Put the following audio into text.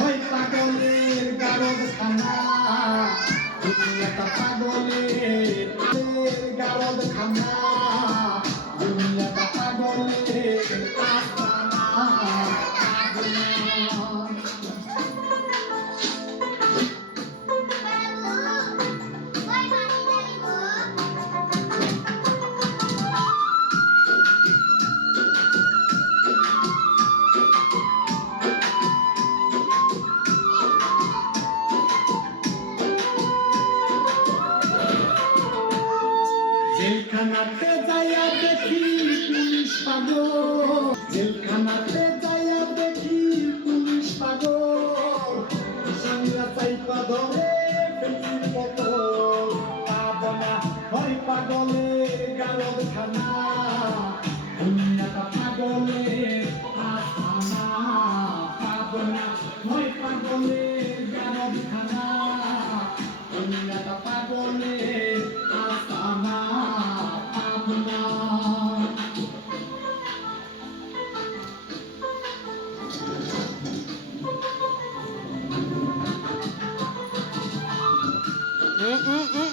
ওই পাগলের গারদ খানা দুনিয়াটা পাগলের গারদ খানা দুনিয়াটা পাগলের জেলখানাতে যাইয়া দেখি পুলিশ পাগল জেলখানাতে যাইয়া দেখি পুলিশ পাগল সঙ্গে চাইপা ধরে পেটির মতো পাবনা হয় পাগলের গারদ খানা দুনিয়াটা পাগলের আস্তানা পাবনা হয় পাগলের গারদ খানা দুনিয়াটা পাগলের আস্তানা পাবনা Mm-mm-mm.